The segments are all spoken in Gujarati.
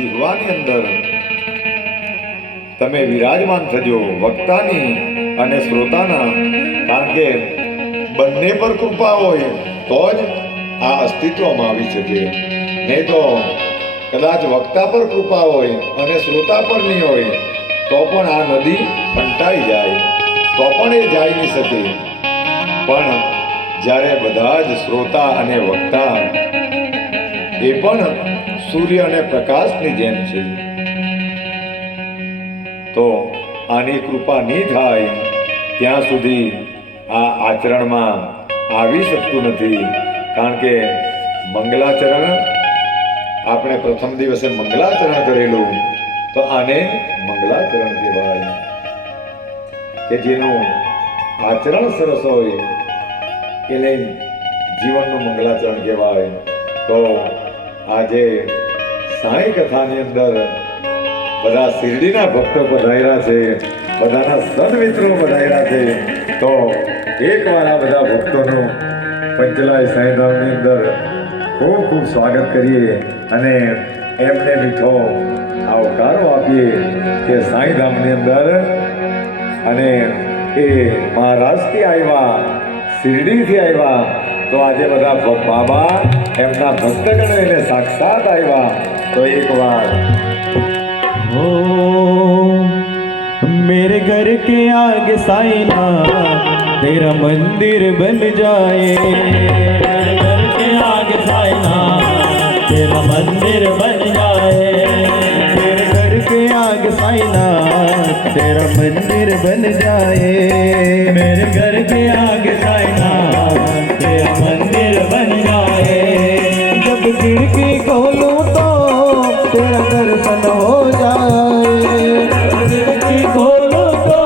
જીવવાની અંદર તમે વિરાજમાન થજો, વક્તાની અને શ્રોતાના, કારણ કે બંને પર કૃપા હોય તો જ આ અસ્તિત્વમાં આવી શકે. નહીં તો કદાચ વક્તા પર કૃપા હોય અને શ્રોતા પર નહીં હોય તો પણ આ નદી ફંટાઈ જાય, તો પણ એ જાય નહીં શકે. પણ જ્યારે બધા જ શ્રોતા અને વક્તા એ પણ સૂર્ય અને પ્રકાશની જેમ છે, તો આની કૃપા નહીં થાય ત્યાં સુધી આ આચરણમાં આવી શકતું નથી. કારણ કે મંગલાચરણ, આપણે પ્રથમ દિવસે મંગલાચરણ કરેલું, તો આને મંગલાચરણ કહેવાય. કે જેનું આચરણ સરસ હોય એને જીવનનું મંગલાચરણ કહેવાય. તો આજે સાંઈ કથાની અંદર બધા શિરડીના ભક્તો પધાર્યા છે, બધાના સદમિત્રો પધાર્યા છે. તો એકવાર આ બધા ભક્તોનું પંચલાય સાંઈધામની અંદર ખૂબ ખૂબ સ્વાગત કરીએ અને એમને મીઠો આવકારો આપીએ કે સાંઈધામની અંદર. અને એ મહારાષ્ટ્રથી આવ્યા, શિરડીથી આવ્યા, તો આજે બધા બાબા એમના ભક્તગણ એને સાક્ષાત આવ્યા. તો એકવાર मेरे घर के आगे साईनाथ तेरा मंदिर बन जाए, मेरे घर के आगे साईनाथ तेरा मंदिर बन जाए, मेरे घर के आगे साईनाथ तेरा मंदिर बन जाए, मेरे घर के आगे साईनाथ तेरा मंदिर बन जाए. जब खिड़की खोलूं तो तेरा दर्शन हो जाए, खिड़की खोलो तो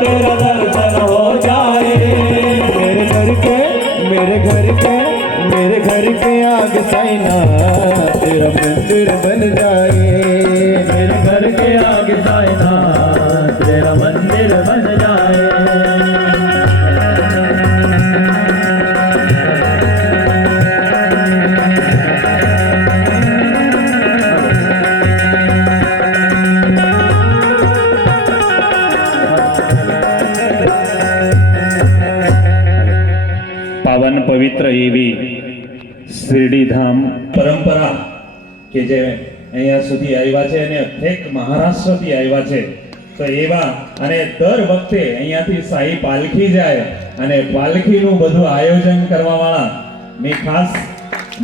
तेरा दर्शन हो जाए. मेरे घर के आगे साईनाथ तेरा मंदिर बन जाए, मेरे घर के आगे साईनाथ तेरा मंदिर बन जाए. પાવન પવિત્ર એવી શિરડી ધામ પરંપરા કે જે અહીંયા સુધી આવ્યા છે અને ઠેક મહારાષ્ટ્રથી આવ્યા છે, તો એવા અને દર વખતે અહીંયાથી સાઈ પાલખી જાય અને પાલખીનું બધું આયોજન કરવાવાળા મેં ખાસ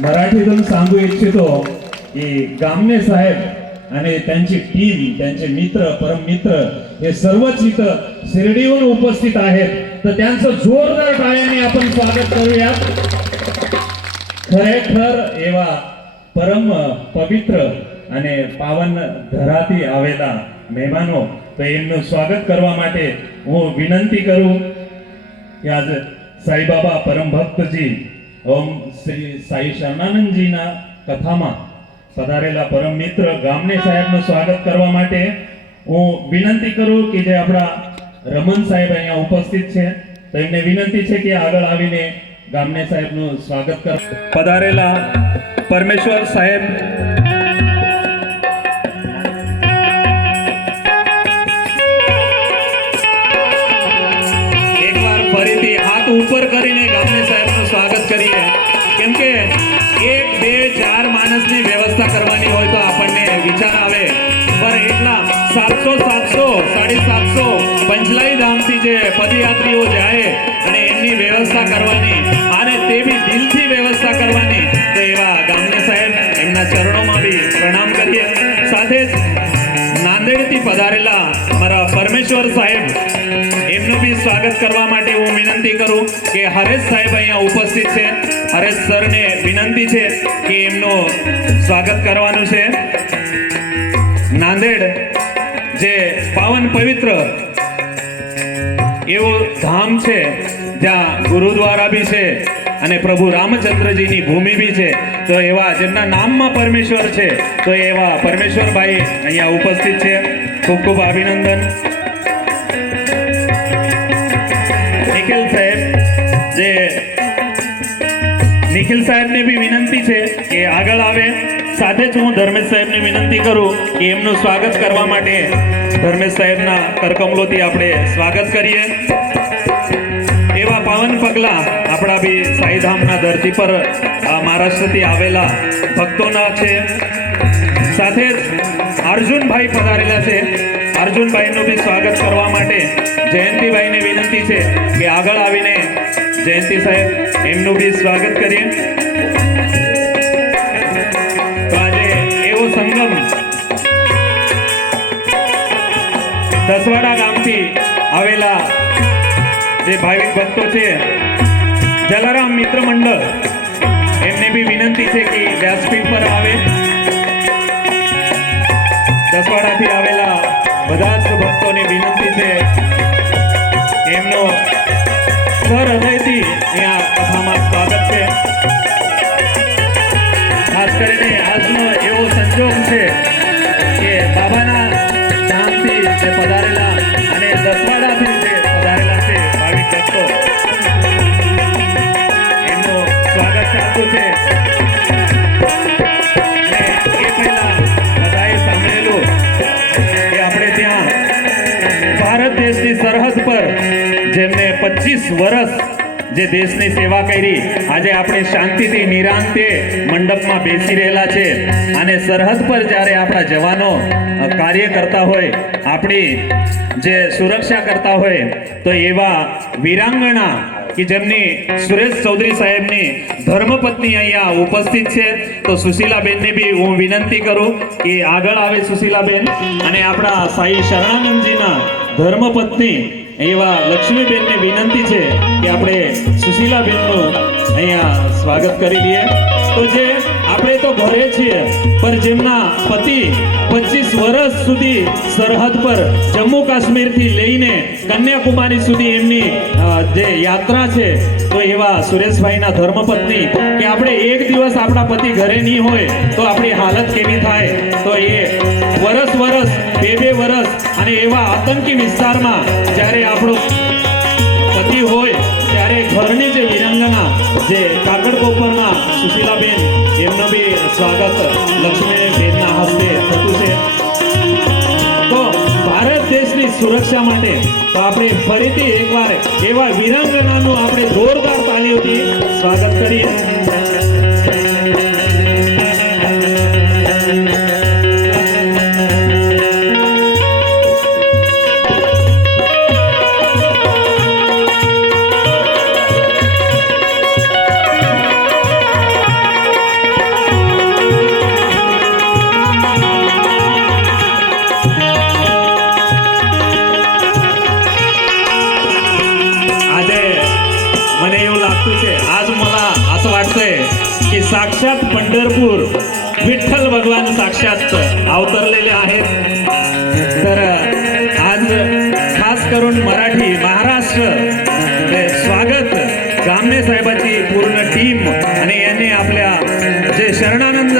मराठीतून सांगू इच्छितो की गामने साहेब आणि त्यांची टीम, त्यांचे मित्र, परम मित्र हे सर्वच इथं शिर्डीवर उपस्थित आहेत. तर त्यांचं जोरदार टाळ्यांनी आपण स्वागत करूया. ખરેખર એવા પરમ પવિત્ર અને પાવન ધરાથી આવેલા મહેમાનો, તો એમનું સ્વાગત કરવા માટે હું વિનંતી કરું કે આજ સાઈબાબા પરમ ભક્તજી ઓમ શ્રી સાઈ શરણાનંદજીના કથામાં પધારેલા પરમ મિત્ર ગામને સાહેબનું સ્વાગત કરવા માટે હું વિનંતી કરું કે જે આપણા રમન સાહેબ અહીંયા ઉપસ્થિત છે, તો એમને વિનંતી છે કે આગળ આવીને ગામને સાહેબનું સ્વાગત કર. પધારેલા પરમેશ્વર સાહેબ એકવાર ફરીથી હાથ ઉપર કરીને ગામને સાહેબનું સ્વાગત કરીએ. કેમ કે 1, 2, 4 માણસની વ્યવસ્થા કરવાની હોય તો આપણને વિચાર આવે, પણ એટલા 700, 750 પંચલાઈ ધામથી જે પદયાત્રીઓ જાય અને એમની વ્યવસ્થા કરવાની, અને તે બી દિલથી વ્યવસ્થા કરવાની, તો એવા ગામને સાહેબ એમના ચરણોમાં બી પ્રણામ કરીએ. સાથે જ નાંદેડથી પધારેલા મારા પરમેશ્વર સાહેબ એમનું બી સ્વાગત કરવા માટે હું વિનંતી કરું કે હરેશ સાહેબ અહીંયા ઉપસ્થિત છે. હરેશ સરને વિનંતી છે કે એમનું સ્વાગત કરવાનું છે. નાંદેડ જે પાવન પવિત્ર એવું ધામ છે, જ્યાં ગુરુદ્વારા બી છે અને પ્રભુ રામચંદ્રજીની ભૂમિ બી છે, તો એવા જેમના નામમાં પરમેશ્વર છે, તો એવા પરમેશ્વરભાઈ અહીંયા ઉપસ્થિત છે. ખૂબ ખૂબ અભિનંદન. નિખિલ સાહેબ, જે નિખિલ સાહેબને બી વિનંતી છે કે આગળ આવે. સાથે જ હું ધર્મેશ સાહેબને વિનંતી કરું કે એમનું સ્વાગત કરવા માટે ધર્મેશ સાહેબના કરકમલોથી આપણે સ્વાગત કરીએ. એવા પાવન પગલા આપણા બી સાઈધામના ધરતી પર મહારાષ્ટ્રથી આવેલા ભક્તોના છે. સાથે જ અર્જુનભાઈ પધારેલા છે. અર્જુનભાઈનું બી સ્વાગત કરવા માટે જયંતિભાઈને વિનંતી છે કે આગળ આવીને જયંતિ સાહેબ એમનું બી સ્વાગત કરીએ. તો આજે એવો સંગમ દસવાડા ગામથી આવેલા જે ભાવિક ભક્તો છે જલારામ મિત્ર મંડળ, એમને બી વિનંતી છે કે વ્યાસપીઠ પર આવે. દસવાડાથી આવેલા બધા જ ભક્તોને વિનંતી છે એમનો સર હૃદયથી અહીંયા કથામાં સ્વાગત છે. ખાસ કરીને આજનો એવો સંજોગ છે કે બાબાના ધામથી જે પધારેલા અને દસવાડાથી જે પધારેલા છે ભાવિક ભક્તો, એમનું સ્વાગત ચાલતું છે. અને એ પહેલા બધાએ સાંભળેલું કે આપણે ત્યાં ભારત દેશની સરહદ પર જેમને 25 વર્ષ જે દેશની સેવા કરી, આજે આપણે શાંતિથી નિરાંતે મંડપમાં બેસી રહેલા છે. અને સરહદ પર જ્યારે આપણા જવાનો કાર્ય કરતા હોય, આપણી જે સુરક્ષા કરતા હોય, તો એવા વીરાંગણા કે જેમની સુરેશ ચૌધરી સાહેબની ધર્મપત્ની અહીંયા ઉપસ્થિત છે, તો સુશીલાબેનને બી હું વિનંતી કરું કે આગળ આવે સુશીલાબેન. અને આપણા સાઈ શરણાનંદજીના ધર્મપત્ની એવા લક્ષ્મીબેનને વિનંતી છે કે આપણે સુશીલાબેનનું અહીંયા સ્વાગત કરી લઈએ. તો જે આપણે તો ઘરે છીએ, પણ જેમના પતિ 25 વર્ષ સુધી સરહદ પર જમ્મુ કાશ્મીરથી લઈને કન્યાકુમારી સુધી એમની જે યાત્રા છે, તો એવા સુરેશભાઈના ધર્મપત્ની કે આપણે એક દિવસ આપણા પતિ ઘરે નહીં હોય તો આપણી હાલત કેવી થાય. તો એ વરસ બે વરસ અને એવા આતંકી વિસ્તારમાં જ્યારે આપણો પતિ હોય ત્યારે ઘરની જે વિરંગના જે કાકડકોપરમાં સુશીલાબેન, એમનો બી સ્વાગત લક્ષ્મીબેનના હસ્તે થતું છે. તો ભારત દેશની સુરક્ષા માટે તો આપણે ફરીથી એકવાર એવા વિરંગનાનું આપણે જોરદાર તાલીઓથી સ્વાગત કરીએ. की साक्षात पंढरपूर विठ्ठल भगवान साक्षात अवतरलेले आहेत. तर आज खास करून मराठी महाराष्ट्र स्वागत गामणे साहेबाची पूर्ण टीम आणि यांनी आपल्या जे शरणानंद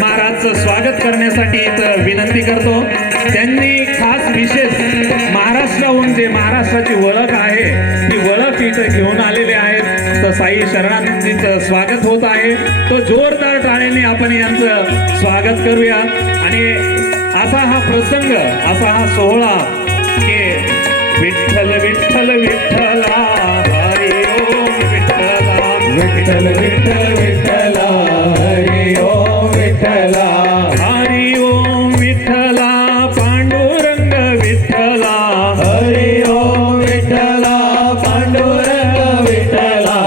महाराजचं स्वागत करण्यासाठी इथं विनंती करतो. त्यांनी खास विशेष महाराष्ट्राहून जे महाराष्ट्राची ओळख आहे ती ओळख इथं घेऊन आलेले आहेत. तर साई शरणानंदजींचं स्वागत होत आहे. तो जोरदार टाळ्यांनी आपण यांचं स्वागत करूया. आणि असा हा प्रसंग, असा हा सोहळा की विठ्ठल विठ्ठल विठ्ठला हरी ओम विठ्ठला, विठ्ठल विठ्ठल विठ्ठला हरी ओम विठ्ठला, हरी ओम विठ्ठला पांडुरंग विठ्ठला, हरी ओम विठ्ठला पांडुरंग विठ्ठला,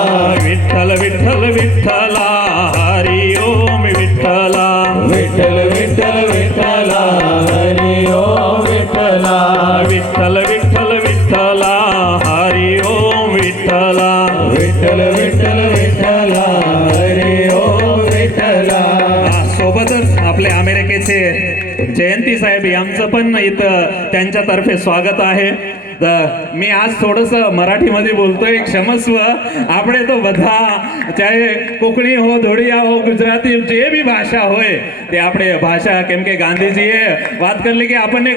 विठ्ठल विठ्ठल विठ्ठला हरी ओम विठ्ठला, विठ्ठल विठ्ठल विठ्ठला हरी ओम विठ्ठला, विठ्ठल विठ्ठल विठ्ठला हरी ओम विठ्ठला, विठ्ठल विठ्ठल विठ्ठला हरी ओम विठ्ठला. सोबतच आपले अमेरिकेचे जयंती साहेब यांचं पण इथं त्यांच्यातर्फे स्वागत आहे. तर मी आज थोडंसं मराठीमध्ये बोलतोय, क्षमस्व. આપણે તો બધા ચાહે કોકણી હો, ધોળિયા હો, ગુજરાતી, જે બી ભાષા હોય તે આપણે ભાષા, કેમ કે ગાંધીજીએ વાત કરેલી કે આપણને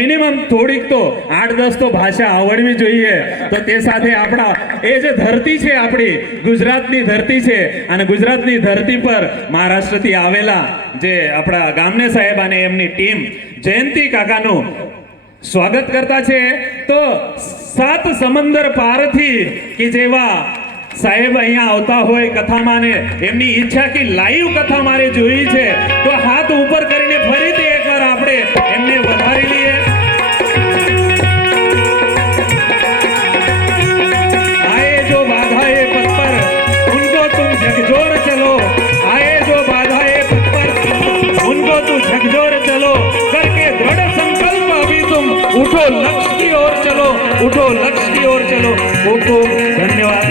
મિનિમમ થોડીક તો 8-10 તો ભાષા આવડવી જોઈએ. તો તે સાથે આપણા એ જે ધરતી છે આપણી ગુજરાતની ધરતી છે, અને ગુજરાતની ધરતી પર મહારાષ્ટ્રથી આવેલા જે આપણા ગામને સાહેબ અને એમની ટીમ જયંતિ કાકાનું સ્વાગત કરતા છે. તો 7 સમંદર પારથી કે જેવા સાહેબ અહીંયા આવતા હોય કથામાં, ને એમની ઈચ્છા કે લાઈવ કથા મારે જોઈ છે, તો હાથ ઉપર કરીને ફરીથી એકવાર આપણે એમને વધારી લઈએ. આए जो बाधाए पथ पर उनको तुम झकझोर चलो, आए जो बाधाए पथ पर उनको तुम झकझोर चलो, करके दृढ़ संकल्प अभी तुम उठो लक्ष्य की ओर चलो, उठो लक्ष्य की ओर चलो. खूब खूब धन्यवाद.